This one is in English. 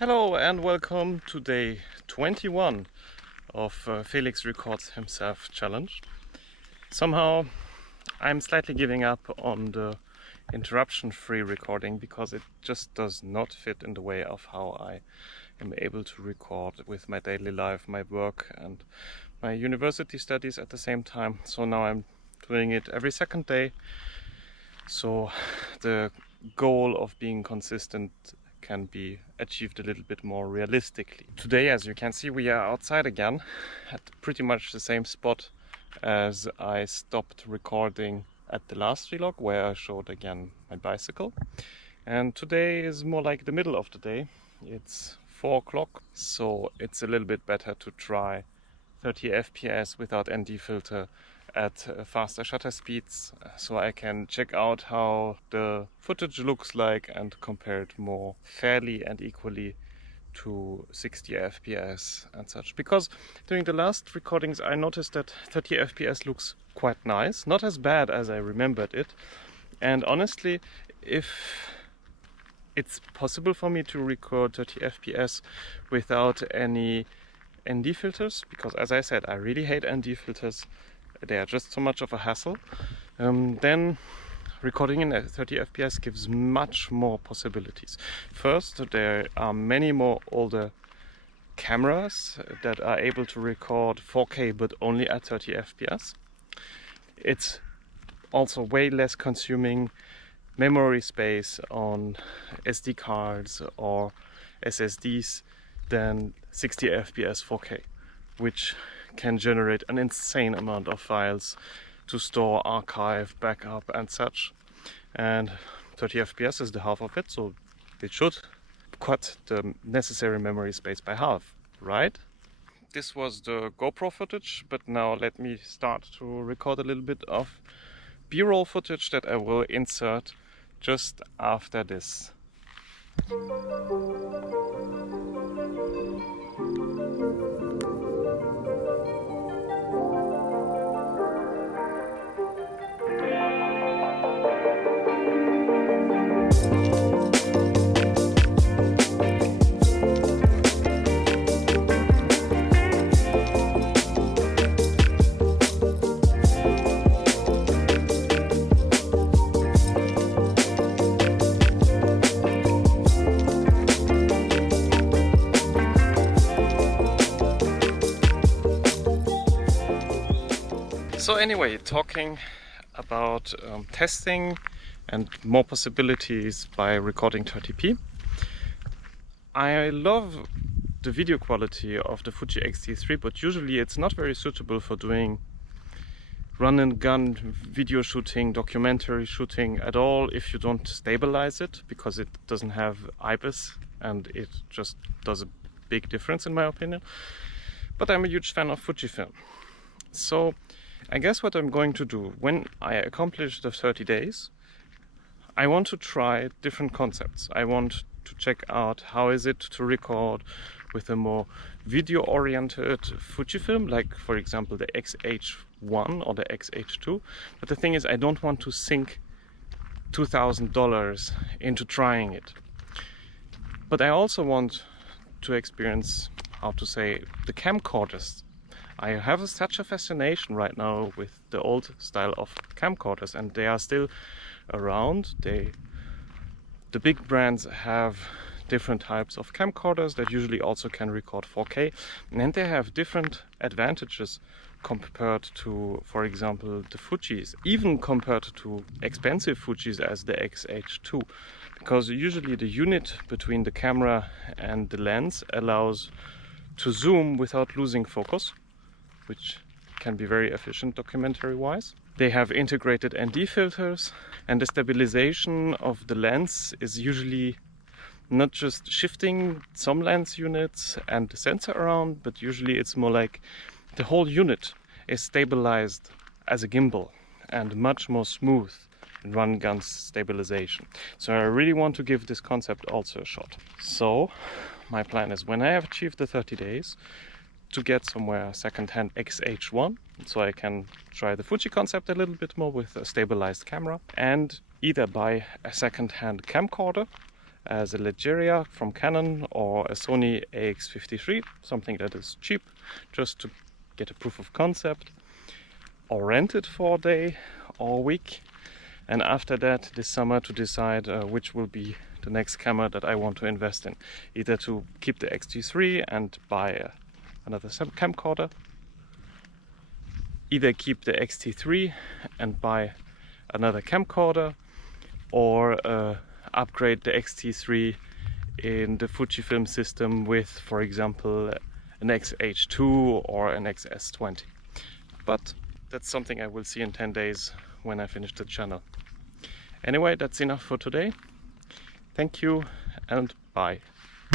Hello and welcome to day 21 of Felix Records Himself challenge. Somehow I'm slightly giving up on the interruption-free recording because it just does not fit in the way of how I am able to record with my daily life, my work and my university studies at the same time. So now I'm doing it every second day. So the goal of being consistent can be achieved a little bit more realistically. Today, as you can see, we are outside again at pretty much the same spot as I stopped recording at the last vlog, where I showed again my bicycle. And today is more like the middle of the day. It's 4 o'clock, so it's a little bit better to try 30 FPS without ND filter at faster shutter speeds, so I can check out how the footage looks like and compare it more fairly and equally to 60 FPS and such. Because during the last recordings I noticed that 30 FPS looks quite nice, not as bad as I remembered it. And honestly, if it's possible for me to record 30 FPS without any ND filters, because as I said, I really hate ND filters. They are just so much of a hassle. Then recording in 30 FPS gives much more possibilities. First, there are many more older cameras that are able to record 4K but only at 30 FPS. It's also way less consuming memory space on SD cards or SSDs than 60 FPS 4K, which can generate an insane amount of files to store, archive, backup and such. And 30 FPS is the half of it, so it should cut the necessary memory space by half, right? This was the GoPro footage, but now let me start to record a little bit of B-roll footage that I will insert just after this. So anyway, talking about testing and more possibilities by recording 30p. I love the video quality of the Fuji X-T3, but usually it's not very suitable for doing run and gun video shooting, documentary shooting at all if you don't stabilize it, because it doesn't have IBIS and it just does a big difference in my opinion. But I'm a huge fan of Fujifilm. So I guess what I'm going to do when I accomplish the 30 days, I want to try different concepts. I want to check out how is it to record with a more video-oriented Fujifilm, like for example the X-H1 or the X-H2. But the thing is, I don't want to sink $2,000 into trying it. But I also want to experience, how to say, the camcorders. I have such a fascination right now with the old style of camcorders, and they are still around. The big brands have different types of camcorders that usually also can record 4K, and they have different advantages compared to, for example, the Fujis, even compared to expensive Fujis as the X-H2, because usually the unit between the camera and the lens allows to zoom without losing focus, which can be very efficient documentary wise. They have integrated ND filters, and the stabilization of the lens is usually not just shifting some lens units and the sensor around, but usually it's more like the whole unit is stabilized as a gimbal and much more smooth in run gun stabilization. So I really want to give this concept also a shot. So my plan is, when I have achieved the 30 days, to get somewhere second-hand X-H1, so I can try the Fuji concept a little bit more with a stabilized camera, and either buy a second-hand camcorder as a Legeria from Canon or a Sony AX53, something that is cheap, just to get a proof of concept, or rent it for a day or a week, and after that this summer to decide which will be the next camera that I want to invest in, either to keep the X-T3 and buy another camcorder, either keep the X-T3 and buy another camcorder, or upgrade the X-T3 in the Fujifilm system with, for example, an X-H2 or an X-S20. But that's something I will see in 10 days when I finish the channel. Anyway, that's enough for today. Thank you and bye.